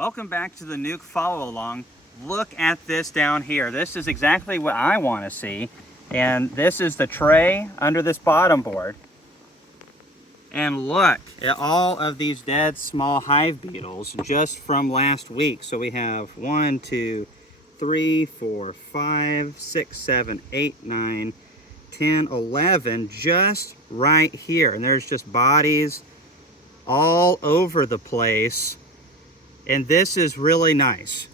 Welcome back to the Nuke follow along. Look at this down here. This is exactly what I want to see. And this is the tray under this bottom board. And look at all of these dead small hive beetles just from last week. So we have 1, 2, 3, 4, 5, 6, 7, 8, 9, 10, 11 just right here. And there's just bodies all over the place. And this is really nice.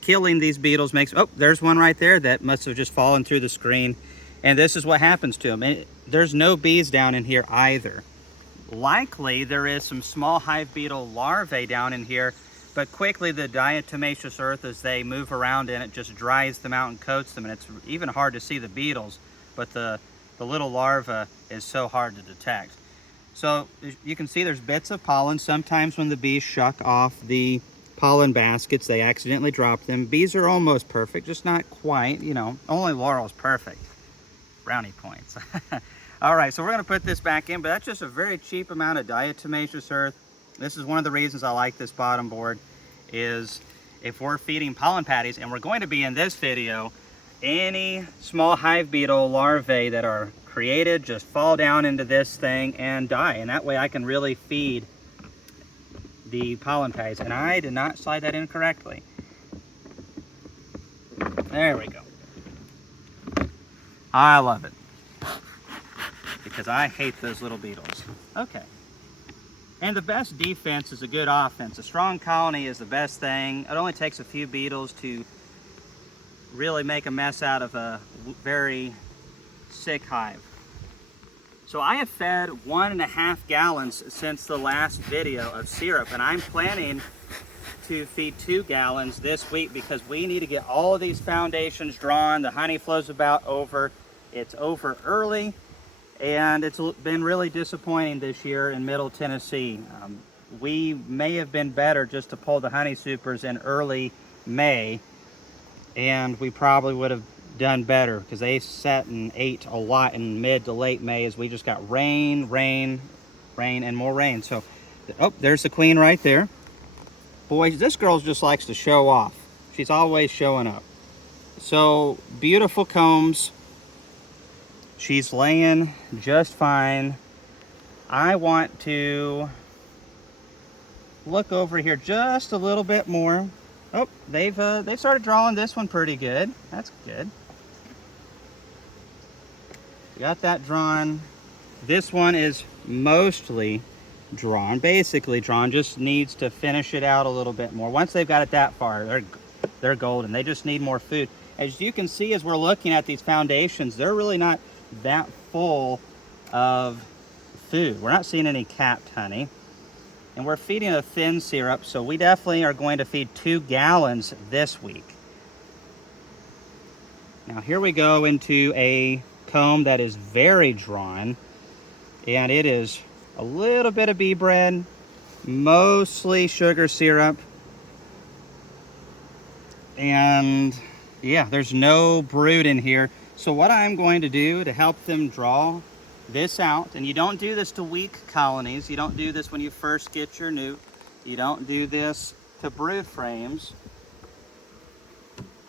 Killing these beetles makes, oh, there's one right there that must have just fallen through the screen. And this is what happens to them. And there's no bees down in here either. Likely there is some small hive beetle larvae down in here, but quickly the diatomaceous earth, as they move around in it, just dries them out and coats them. And it's even hard to see the beetles, but the little larva is so hard to detect. So you can see there's bits of pollen. Sometimes when the bees shuck off the pollen baskets, they accidentally drop them. Bees are almost perfect, just not quite, you know, only Laurel's perfect. Brownie points. All right, so we're gonna put this back in, but that's just a very cheap amount of diatomaceous earth. This is one of the reasons I like this bottom board, is if we're feeding pollen patties, and we're going to be in this video, any small hive beetle larvae that are created just fall down into this thing and die. And that way I can really feed the pollen patties. And I did not slide that in correctly. There we go. I love it, because I hate those little beetles. Okay. And the best defense is a good offense. A strong colony is the best thing. It only takes a few beetles to really make a mess out of a very sick hive. So I have fed 1.5 gallons since the last video of syrup, and I'm planning to feed 2 gallons this week because we need to get all of these foundations drawn. The honey flows about over. It's over early, and it's been really disappointing this year in Middle Tennessee. We may have been better just to pull the honey supers in early May, and we probably would have done better because they sat and ate a lot in mid to late May as we just got rain, rain, rain, and more rain. So, oh, there's the queen right there. Boy, this girl just likes to show off. She's always showing up. So, beautiful combs. She's laying just fine. I want to look over here just a little bit more. Oh, they've started drawing this one pretty good. That's good. Got that drawn. This one is mostly drawn, basically drawn. Just needs to finish it out a little bit more. Once they've got it that far, they're golden. They just need more food. As you can see, as we're looking at these foundations, they're really not that full of food. We're not seeing any capped honey. And we're feeding a thin syrup, so we definitely are going to feed 2 gallons this week. Now here we go into a comb that is very drawn, and it is a little bit of bee bread, mostly sugar syrup, and yeah, there's no brood in here. So what I'm going to do to help them draw this out, and you don't do this to weak colonies, you don't do this when you first get your nuke, you don't do this to brood frames,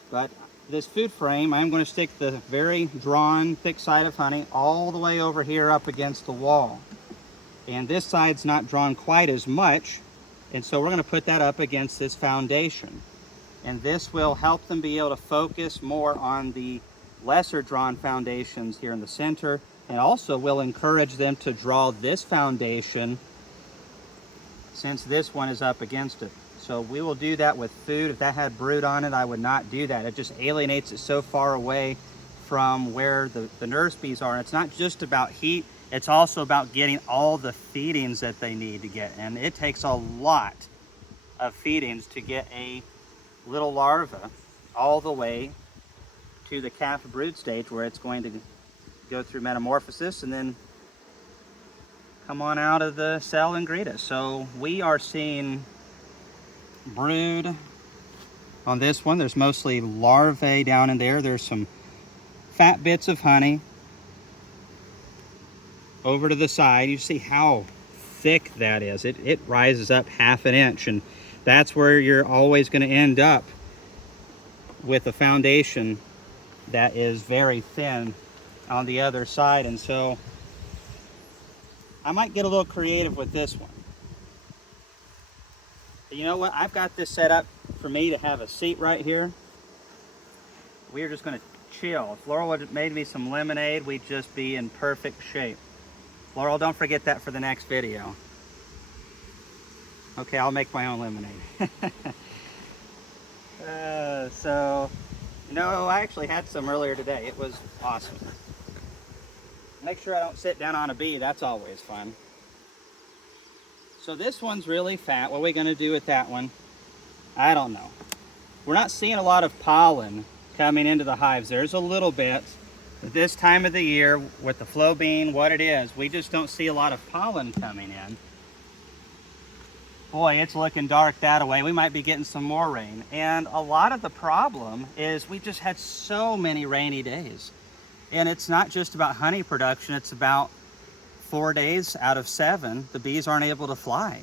but this food frame, I'm going to stick the very drawn thick side of honey all the way over here up against the wall. And this side's not drawn quite as much, and so we're going to put that up against this foundation. And this will help them be able to focus more on the lesser drawn foundations here in the center, and also will encourage them to draw this foundation since this one is up against it. So we will do that with food. If that had brood on it, I would not do that. It just alienates it so far away from where the nurse bees are. And it's not just about heat, it's also about getting all the feedings that they need to get. And it takes a lot of feedings to get a little larva all the way to the calf brood stage, where it's going to go through metamorphosis and then come on out of the cell and greet us. So we are seeing brood on this one. There's mostly larvae down in there. There's some fat bits of honey over to the side. You see how thick that is. It rises up 1/2 inch, and that's where you're always going to end up with a foundation that is very thin on the other side. And so I might get a little creative with this one. But you know what? I've got this set up for me to have a seat right here. We're just going to chill. If Laurel would have made me some lemonade, we'd just be in perfect shape. Laurel, don't forget that for the next video. Okay, I'll make my own lemonade. So, you know, I actually had some earlier today. It was awesome. Make sure I don't sit down on a bee. That's always fun. So this one's really fat. What are we going to do with that one? I don't know. We're not seeing a lot of pollen coming into the hives. There's a little bit. This time of the year, with the flow being what it is, we just don't see a lot of pollen coming in. Boy, it's looking dark that way. We might be getting some more rain. And a lot of the problem is we just had so many rainy days. And it's not just about honey production, it's about 4 days out of 7, the bees aren't able to fly.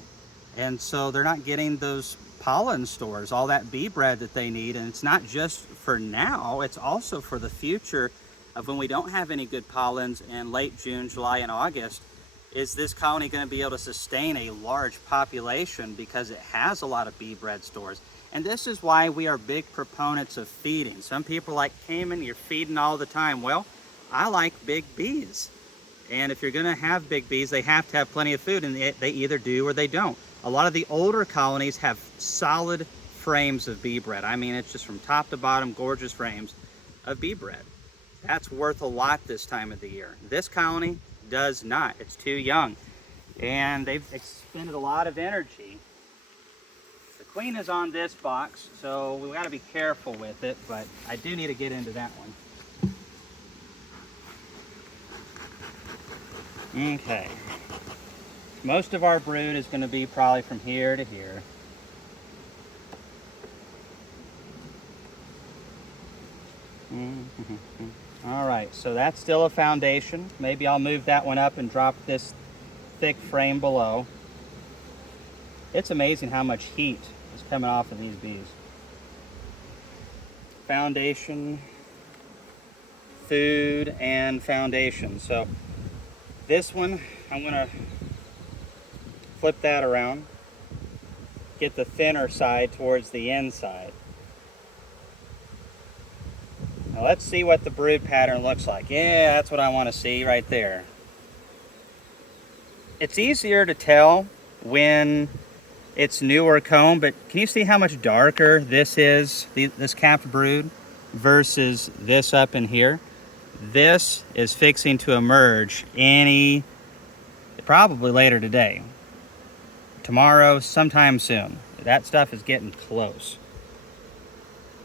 And so they're not getting those pollen stores, all that bee bread that they need. And it's not just for now, it's also for the future of when we don't have any good pollens in late June, July, and August. Is this colony going to be able to sustain a large population because it has a lot of bee bread stores? And this is why we are big proponents of feeding. Some people are like, Kamon, you're feeding all the time. Well, I like big bees. And if you're going to have big bees, they have to have plenty of food, and they either do or they don't. A lot of the older colonies have solid frames of bee bread. I mean, it's just from top to bottom, gorgeous frames of bee bread. That's worth a lot this time of the year. This colony does not. It's too young. And they've expended a lot of energy. The queen is on this box, so we've got to be careful with it, but I do need to get into that one. Okay. Most of our brood is going to be probably from here to here. All right, so that's still a foundation. Maybe I'll move that one up and drop this thick frame below. It's amazing how much heat is coming off of these bees. Foundation, food, and foundation. So this one, I'm going to flip that around, get the thinner side towards the inside. Now let's see what the brood pattern looks like. Yeah, that's what I want to see right there. It's easier to tell when it's newer comb, but can you see how much darker this is, this capped brood, versus this up in here? This is fixing to emerge probably later today. Tomorrow, sometime soon. That stuff is getting close.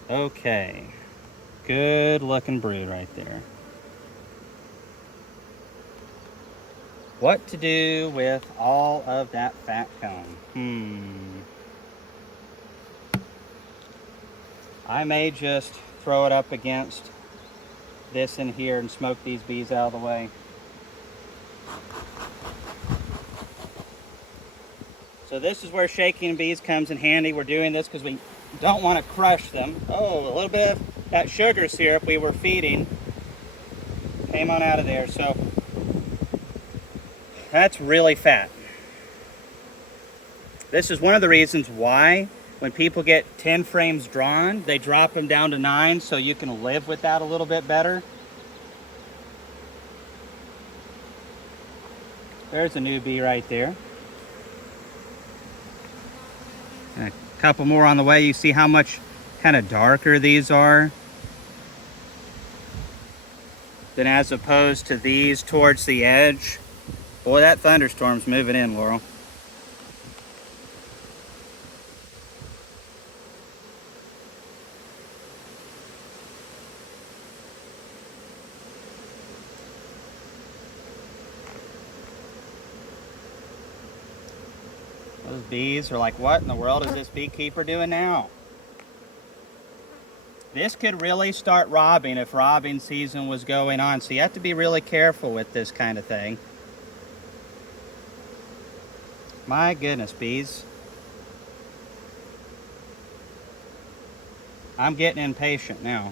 Okay. Good looking brood right there. What to do with all of that fat comb? I may just throw it up against this in here and smoke these bees out of the way. So this is where shaking bees comes in handy. We're doing this because we don't want to crush them. Oh, a little bit of that sugar syrup we were feeding came on out of there. So that's really fat. This is one of the reasons why when people get 10 frames drawn, they drop them down to 9 so you can live with that a little bit better. There's a new bee right there. And a couple more on the way. You see how much kind of darker these are than as opposed to these towards the edge. Boy, that thunderstorm's moving in, Laurel. Those bees are like, what in the world is this beekeeper doing now? This could really start robbing if robbing season was going on. So you have to be really careful with this kind of thing. My goodness, bees. I'm getting impatient now.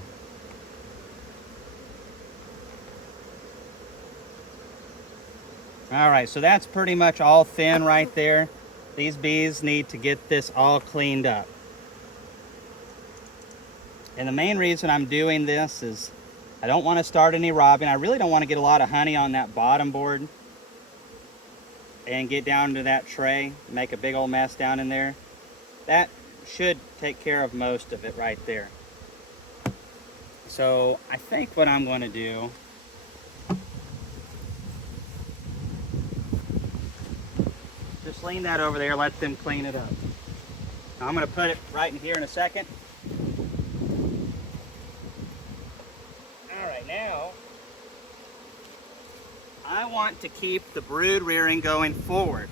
All right, so that's pretty much all thin right there. These bees need to get this all cleaned up. And the main reason I'm doing this is I don't want to start any robbing. I really don't want to get a lot of honey on that bottom board and get down to that tray, make a big old mess down in there. That should take care of most of it right there. So I think what I'm going to do, just lean that over there, let them clean it up. Now I'm going to put it right in here in a second. All right, now I want to keep the brood rearing going forward.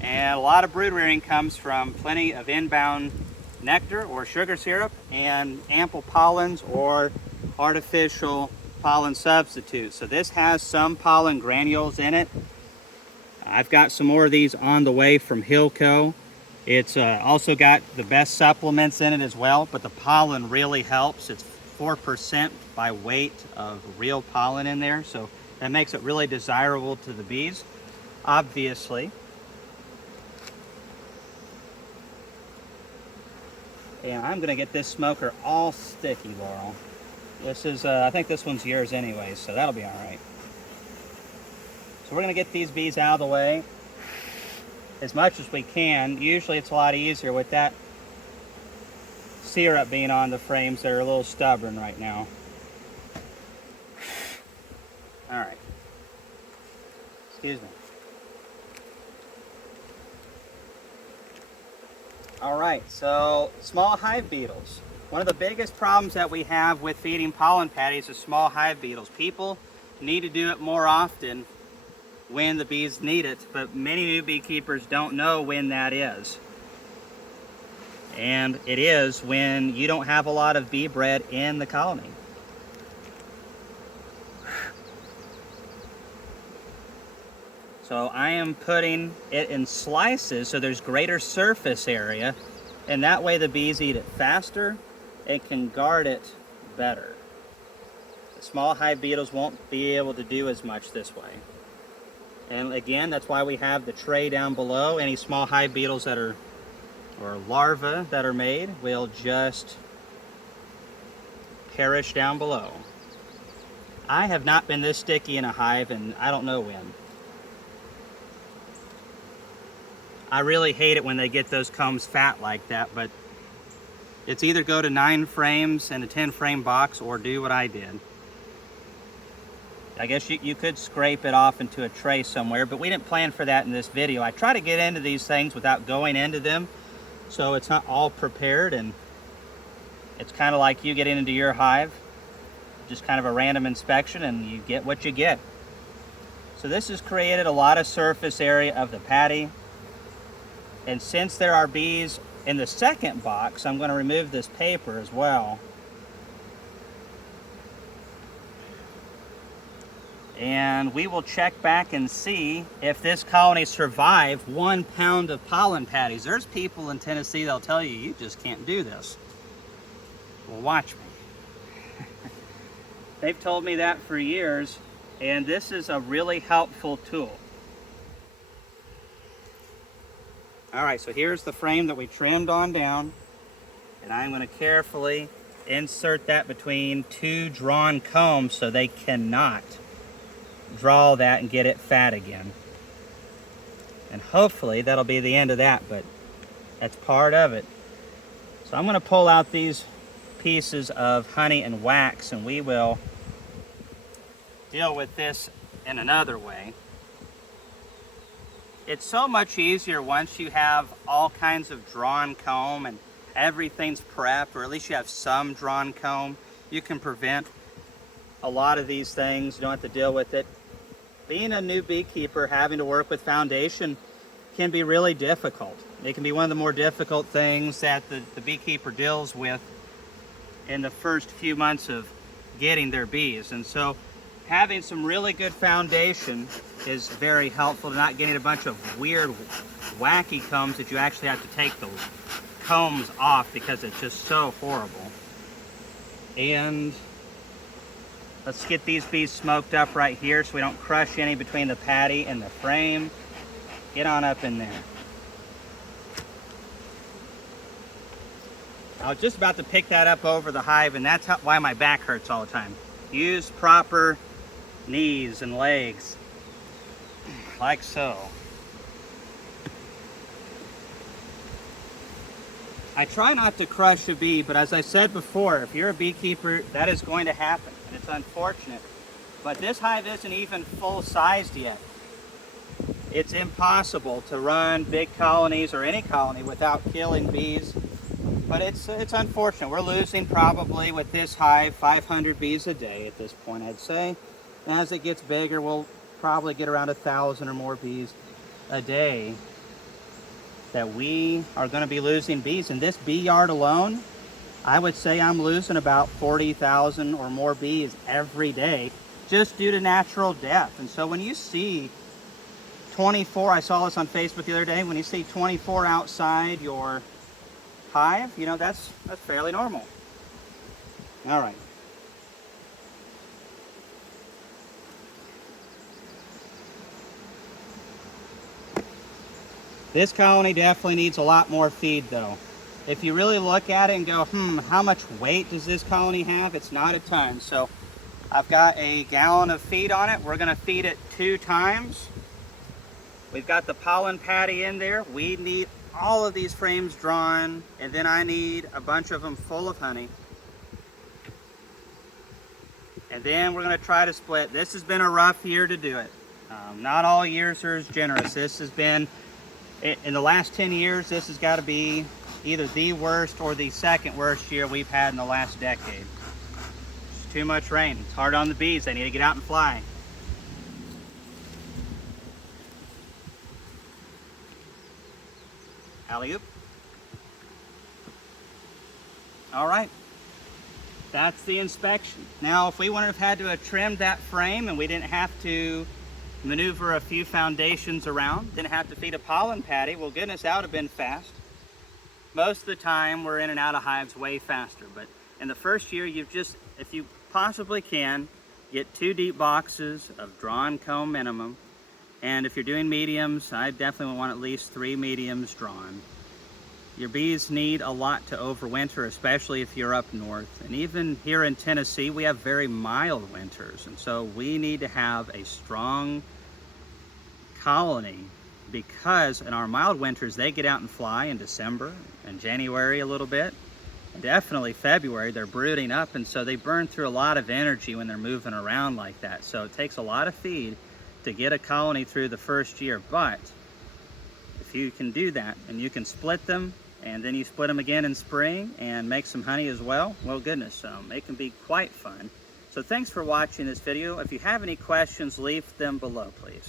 And a lot of brood rearing comes from plenty of inbound nectar or sugar syrup and ample pollens or artificial pollen substitutes. So this has some pollen granules in it. I've got some more of these on the way from Hilco. It's also got the best supplements in it as well, but the pollen really helps. It's 4% by weight of real pollen in there, so that makes it really desirable to the bees, obviously. And I'm gonna get this smoker all sticky, Laurel. This is, I think this one's yours anyway, so that'll be all right. So we're gonna get these bees out of the way as much as we can. Usually it's a lot easier with that syrup being on the frames that are a little stubborn right now. All right. Excuse me. All right, so small hive beetles. One of the biggest problems that we have with feeding pollen patties is small hive beetles. People need to do it more often when the bees need it, but many new beekeepers don't know when that is. And it is when you don't have a lot of bee bread in the colony. So I am putting it in slices so there's greater surface area, and that way the bees eat it faster and can guard it better. The small hive beetles won't be able to do as much this way. And again, that's why we have the tray down below. Any small hive beetles that are, or larvae that are made, will just perish down below. I have not been this sticky in a hive and I don't know when. I really hate it when they get those combs fat like that, but it's either go to 9 frames in a 10 frame box or do what I did. I guess you could scrape it off into a tray somewhere, but we didn't plan for that in this video. I try to get into these things without going into them, so it's not all prepared, and it's kind of like you getting into your hive, just kind of a random inspection, and you get what you get. So this has created a lot of surface area of the patty. And since there are bees in the second box, I'm going to remove this paper as well. And we will check back and see if this colony survived 1 pound of pollen patties. There's people in Tennessee that'll tell you, you just can't do this. Well, watch me. They've told me that for years, and this is a really helpful tool. All right, so here's the frame that we trimmed on down, and I'm going to carefully insert that between 2 drawn combs so they cannot draw that and get it fat again. And hopefully that'll be the end of that, but that's part of it. So I'm going to pull out these pieces of honey and wax, and we will deal with this in another way. It's so much easier once you have all kinds of drawn comb and everything's prepped, or at least you have some drawn comb. You can prevent a lot of these things. You don't have to deal with it. Being a new beekeeper, having to work with foundation can be really difficult. It can be one of the more difficult things that the beekeeper deals with in the first few months of getting their bees. And so having some really good foundation is very helpful to not getting a bunch of weird, wacky combs that you actually have to take the combs off because it's just so horrible. And let's get these bees smoked up right here so we don't crush any between the patty and the frame. Get on up in there. I was just about to pick that up over the hive, and that's why my back hurts all the time. Use proper knees and legs, like so. I try not to crush a bee, but as I said before, if you're a beekeeper, that is going to happen, and it's unfortunate. But this hive isn't even full-sized yet. It's impossible to run big colonies or any colony without killing bees. But it's unfortunate. We're losing probably with this hive 500 bees a day at this point, I'd say. And as it gets bigger, we'll probably get around 1,000 or more bees a day that we are going to be losing bees. In this bee yard alone, I would say I'm losing about 40,000 or more bees every day just due to natural death. And so when you see 24, I saw this on Facebook the other day, when you see 24 outside your hive, you know, that's fairly normal. All right. This colony definitely needs a lot more feed though. If you really look at it and go, how much weight does this colony have? It's not a ton. So I've got a gallon of feed on it. We're gonna feed it 2 times. We've got the pollen patty in there. We need all of these frames drawn, and then I need a bunch of them full of honey. And then we're gonna try to split. This has been a rough year to do it. Not all years are as generous. This has been, in the last 10 years, this has gotta be either the worst or the second worst year we've had in the last decade. It's too much rain. It's hard on the bees. They need to get out and fly. Alley-oop. All right, that's the inspection. Now, if we wouldn't have had to have trimmed that frame and we didn't have to maneuver a few foundations around, didn't have to feed a pollen patty, well, goodness, that would have been fast. Most of the time, we're in and out of hives way faster, but in the first year, you've just, if you possibly can, get 2 deep boxes of drawn comb minimum. And if you're doing mediums, I definitely want at least 3 mediums drawn. Your bees need a lot to overwinter, especially if you're up north. And even here in Tennessee, we have very mild winters. And so we need to have a strong colony, because in our mild winters, they get out and fly in December and January a little bit. And definitely February, they're brooding up. And so they burn through a lot of energy when they're moving around like that. So it takes a lot of feed to get a colony through the first year. But if you can do that and you can split them, and then you split them again in spring and make some honey as well, well, goodness, it can be quite fun. So thanks for watching this video. If you have any questions, leave them below, please.